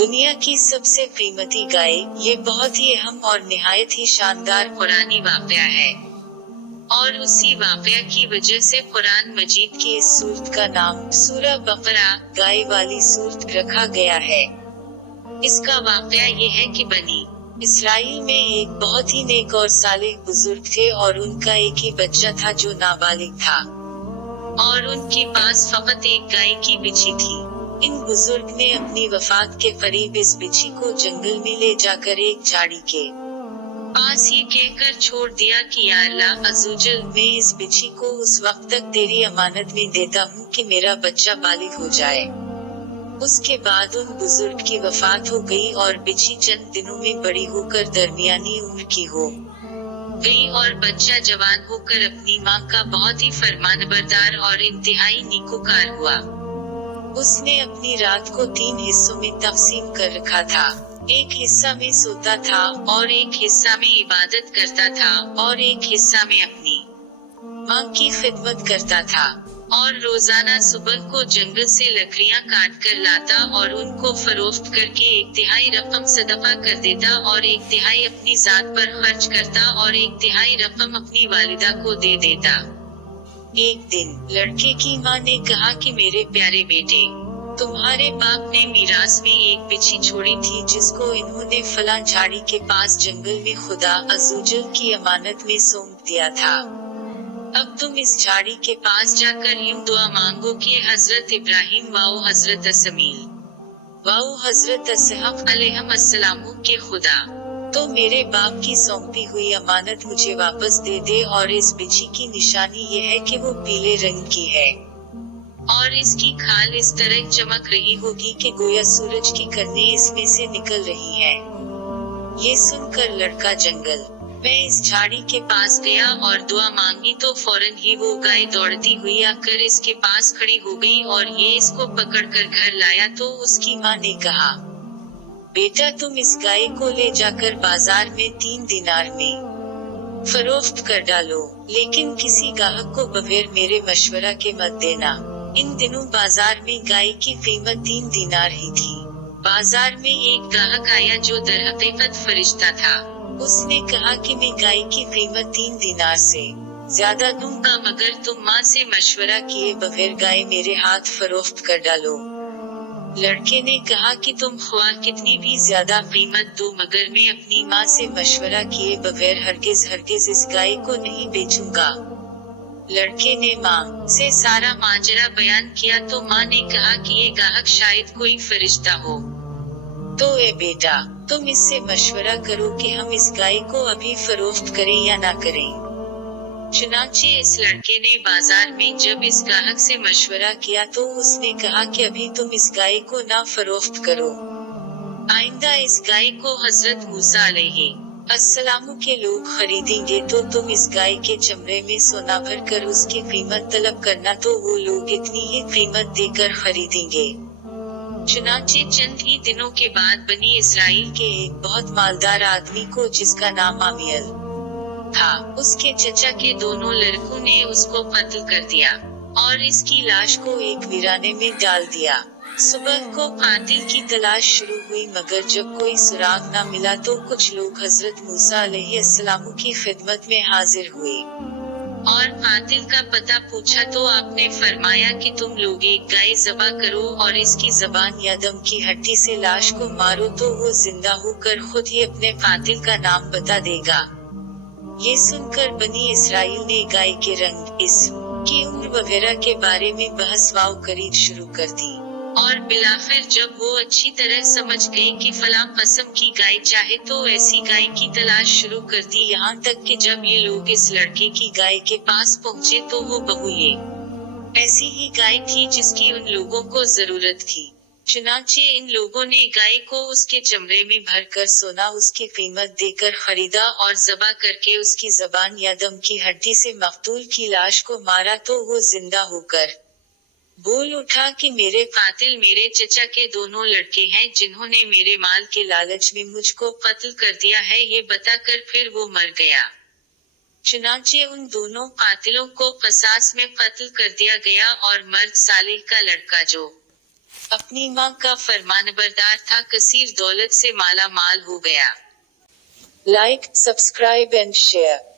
دنیا کی سب سے قیمتی گائے، یہ بہت ہی اہم اور نہایت ہی شاندار قرآنی واقعہ ہے، اور اسی واقعہ کی وجہ سے قرآن مجید کی اس سورت کا نام سورہ بقرہ، گائے والی سورت رکھا گیا ہے۔ اس کا واقعہ یہ ہے کہ بنی اسرائیل میں ایک بہت ہی نیک اور صالح بزرگ تھے، اور ان کا ایک ہی بچہ تھا جو نابالغ تھا، اور ان کے پاس فقط ایک گائے کی بچی تھی۔ ان بزرگ نے اپنی وفات کے قریب اس بچی کو جنگل میں لے جا کر ایک جھاڑی کے پاس یہ کہہ کر چھوڑ دیا کہ یا اللہ عزوجل، میں اس بچی کو اس وقت تک تیری امانت میں دیتا ہوں کہ میرا بچہ بالغ ہو جائے۔ اس کے بعد ان بزرگ کی وفات ہو گئی، اور بچی چند دنوں میں بڑی ہو کر درمیانی عمر کی ہو گئی، اور بچہ جوان ہو کر اپنی ماں کا بہت ہی فرمانبردار اور انتہائی نیکوکار ہوا۔ اس نے اپنی رات کو 3 حصوں میں تقسیم کر رکھا تھا، ایک حصہ میں سوتا تھا، اور ایک حصہ میں عبادت کرتا تھا، اور ایک حصہ میں اپنی ماں کی خدمت کرتا تھا، اور روزانہ صبح کو جنگل سے لکڑیاں کاٹ کر لاتا اور ان کو فروخت کر کے 1/3 رقم صدقہ کر دیتا، اور 1/3 اپنی ذات پر خرچ کرتا، اور 1/3 رقم اپنی والدہ کو دے دیتا۔ ایک دن لڑکے کی ماں نے کہا کہ میرے پیارے بیٹے، تمہارے باپ نے میراث میں ایک بچی چھوڑی تھی جس کو انہوں نے فلاں جھاڑی کے پاس جنگل میں خدا عزوجل کی امانت میں سونپ دیا تھا۔ اب تم اس جھاڑی کے پاس جا کر یوں دعا مانگو کہ حضرت ابراہیم واؤ حضرت اسماعیل واؤ حضرت اسحاق علیہم السلام کے خدا تو میرے باپ کی سونپی ہوئی امانت مجھے واپس دے دے، اور اس بچی کی نشانی یہ ہے کہ وہ پیلے رنگ کی ہے، اور اس کی کھال اس طرح چمک رہی ہوگی کہ گویا سورج کی کرنیں اس میں سے نکل رہی ہیں۔ یہ سن کر لڑکا جنگل میں اس جھاڑی کے پاس گیا اور دعا مانگی تو فوراً ہی وہ گائے دوڑتی ہوئی آ کر اس کے پاس کھڑی ہو گئی، اور یہ اس کو پکڑ کر گھر لایا تو اس کی ماں نے کہا، بیٹا تم اس گائے کو لے جا کر بازار میں 3 دینار میں فروخت کر ڈالو، لیکن کسی گاہک کو بغیر میرے مشورہ کے مت دینا۔ ان دنوں بازار میں گائے کی قیمت 3 دینار ہی تھی۔ بازار میں ایک گاہک آیا جو درحقیقت فرشتہ تھا۔ اس نے کہا کہ میں گائے کی قیمت 3 دینار سے زیادہ دوں گا مگر تم ماں سے مشورہ کیے بغیر گائے میرے ہاتھ فروخت کر ڈالو۔ لڑکے نے کہا کہ تم خواہ کتنی بھی زیادہ قیمت دو مگر میں اپنی ماں سے مشورہ کیے بغیر ہرگز اس گائے کو نہیں بیچوں گا۔ لڑکے نے ماں سے سارا ماجرا بیان کیا تو ماں نے کہا کہ یہ گاہک شاید کوئی فرشتہ ہو، تو اے بیٹا تم اس سے مشورہ کرو کہ ہم اس گائے کو ابھی فروخت کریں یا نہ کریں۔ چنانچہ اس لڑکے نے بازار میں جب اس گاہک سے مشورہ کیا تو اس نے کہا کہ ابھی تم اس گائے کو نہ فروخت کرو، آئندہ اس گائے کو حضرت موسیٰ علیہ السلام کے لوگ خریدیں گے تو تم اس گائے کے چمڑے میں سونا بھر کر اس کی قیمت طلب کرنا تو وہ لوگ اتنی ہی قیمت دے کر خریدیں گے۔ چنانچہ چند ہی دنوں کے بعد بنی اسرائیل کے ایک بہت مالدار آدمی کو جس کا نام عمیل تھا، اس کے چچا کے دونوں لڑکوں نے اس کو قتل کر دیا، اور اس کی لاش کو ایک ویرانے میں ڈال دیا۔ صبح کو قاتل کی تلاش شروع ہوئی مگر جب کوئی سراغ نہ ملا تو کچھ لوگ حضرت موسیٰ علیہ السلام کی خدمت میں حاضر ہوئے، اور قاتل کا پتہ پوچھا تو آپ نے فرمایا کہ تم لوگ ایک گائے ذبح کرو اور اس کی زبان یا دم کی ہڈی سے لاش کو مارو تو وہ زندہ ہو کر خود ہی اپنے قاتل کا نام بتا دے گا۔ یہ سن کر بنی اسرائیل نے گائے کے رنگ، اس کی عمر وغیرہ کے بارے میں بحث کرید شروع کر دی، اور بالآخر جب وہ اچھی طرح سمجھ گئے کہ فلاں قسم کی گائے چاہے تو ایسی گائے کی تلاش شروع کر دی، یہاں تک کہ جب یہ لوگ اس لڑکے کی گائے کے پاس پہنچے تو وہ بہوئے ایسی ہی گائے تھی جس کی ان لوگوں کو ضرورت تھی۔ چنانچہ ان لوگوں نے گائے کو اس کے چمڑے میں بھر کر سونا اس کی قیمت دے کر خریدا اور ذبح کر کے اس کی زبان یا دم کی ہڈی سے مقتول کی لاش کو مارا تو وہ زندہ ہو کر بول اٹھا کہ میرے قاتل میرے چچا کے دونوں لڑکے ہیں جنہوں نے میرے مال کے لالچ میں مجھ کو قتل کر دیا ہے، یہ بتا کر پھر وہ مر گیا۔ چنانچہ ان دونوں قاتلوں کو قصاص میں قتل کر دیا گیا، اور مرد صالح کا لڑکا جو اپنی ماں کا فرمانبردار تھا، کثیر دولت سے مالا مال ہو گیا۔ Like, subscribe and share.